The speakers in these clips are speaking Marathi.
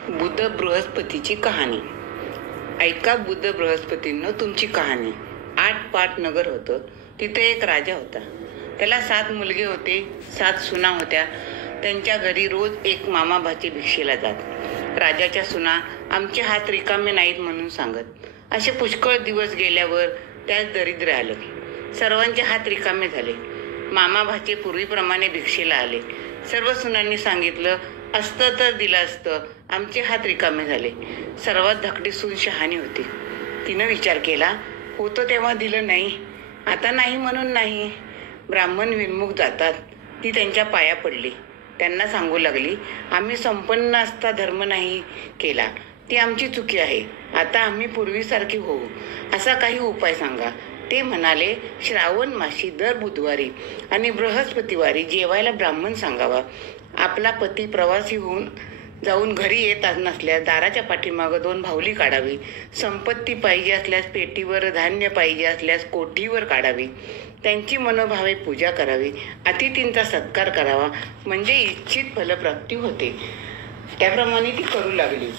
बुध बृहस्पतीची कहाणी. ऐका बुध बृहस्पतीनं तुमची कहाणी. 8 पाट नगर होतं. तिथे एक राजा होता. त्याला 7 मुलगे होते, 7 सुना होत्या. त्यांच्या घरी रोज एक मामा भाचे भिक्षेला जात. राजाच्या सुना आमचे हात रिकामे नाहीत म्हणून सांगत. असे पुष्कळ दिवस गेल्यावर त्यास दरिद्र आलं. सर्वांचे हात रिकामे झाले. मामा भाचे पूर्वीप्रमाणे भिक्षेला आले. सर्व सुनांनी सांगितलं असतं तर दिलं असतं, आमचे हात रिकामे झाले. सर्वात धाकटी सून शहाणी होती. तिनं विचार केला, होतं तेव्हा दिलं नाही, आता नाही म्हणून नाही. ब्राह्मण विनमुख जातात. ती त्यांच्या पाया पडली. त्यांना सांगू लागली, आम्ही संपन्न असता धर्म नाही केला, ती आमची चुकी आहे. आता आम्ही पूर्वीसारखी होऊ, असा काही उपाय सांगा. ते म्हणाले, श्रावण मासी दर बुधवारी आणि बृहस्पतिवारी जेवायला ब्राह्मण सांगावा. आपला पती प्रवासी होऊन जाऊन घरी येत नसल्यास दाराच्या पाठीमागं 2 भावली काढावी. संपत्ती पाहिजे असल्यास पेटीवर, धान्य पाहिजे असल्यास कोठीवर काढावी. त्यांची मनोभावे पूजा करावी. अतिथींचा सत्कार करावा, म्हणजे इच्छित फलप्राप्ती होते. त्याप्रमाणे ती करू लागली.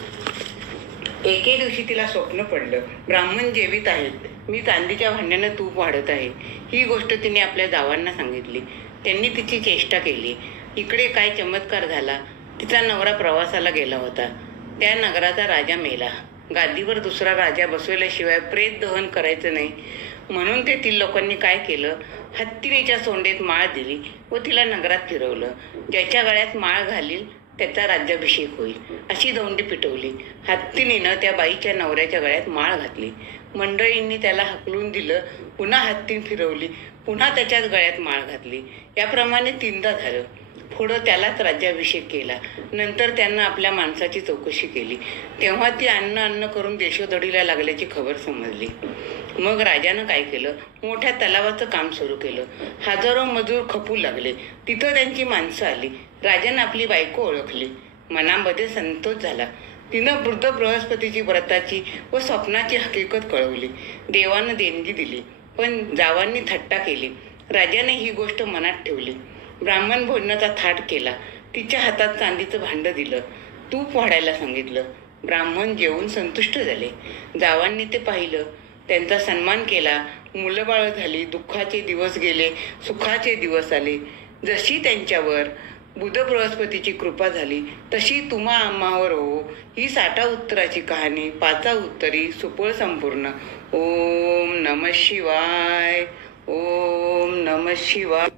एके दिवशी तिला स्वप्न पडलं, ब्राह्मण जेवित आहेत, मी चांदीच्या भांड्यानं तूप वाढत आहे. ही गोष्ट तिने आपल्या जावांना सांगितली. त्यांनी तिची चेष्टा केली. इकडे काय चमत्कार झाला. तिचा नवरा प्रवासाला गेला होता. त्या नगराचा राजा मेला. गादीवर दुसरा राजा बसवल्याशिवाय प्रेत दहन करायचं नाही म्हणून तेथील लोकांनी काय केलं, हत्तीनेच्या सोंडेत माळ दिली व तिला नगरात फिरवलं. ज्याच्या गळ्यात माळ घालील त्याचा राज्याभिषेक होईल, अशी दौंडी पिटवली. हत्तीनीनं त्या बाईच्या नवऱ्याच्या गळ्यात माळ घातली. मंडळींनी त्याला हकलून दिलं. पुन्हा हत्तीन फिरवली, पुन्हा त्याच्याच गळ्यात माळ घातली. याप्रमाणे 3दा झालं. पुढं त्यालाच राज्याभिषेक केला. नंतर त्यानं आपल्या माणसाची चौकशी केली. तेव्हा ती अन्न करून देशोधडीला लागल्याची खबर समजली. मग राजानं काय केलं, मोठ्या तलावाचं काम सुरू केलं. हजारो मजूर खपू लागले. तिथं त्यांची माणसं आली. राजानं आपली बायको ओळखली. मनामध्ये संतोष झाला. तिनं बुध बृहस्पतीची व्रताची व स्वप्नाची हकीकत कळवली. देवानं देणगी दिली, पण जावांनी थट्टा केली. राजाने ही गोष्ट मनात ठेवली. ब्राह्मण भोजनाचा थाट केला. तिच्या हातात चांदीचं भांडं दिलं. तूप वाढायला सांगितलं. ब्राह्मण जेवून संतुष्ट झाले. जावांनी ते पाहिलं. त्यांचा सन्मान केला. मुलंबाळं झाली. दुःखाचे दिवस गेले, सुखाचे दिवस आले. जशी त्यांच्यावर बुध बृहस्पतीची कृपा झाली तशी तुम्हा आम्हावर हो. ही 60 उत्तराची कहाणी 5 उत्तरी सुफळ संपूर्ण. ओम नमः शिवाय. ओम नमः शिवाय.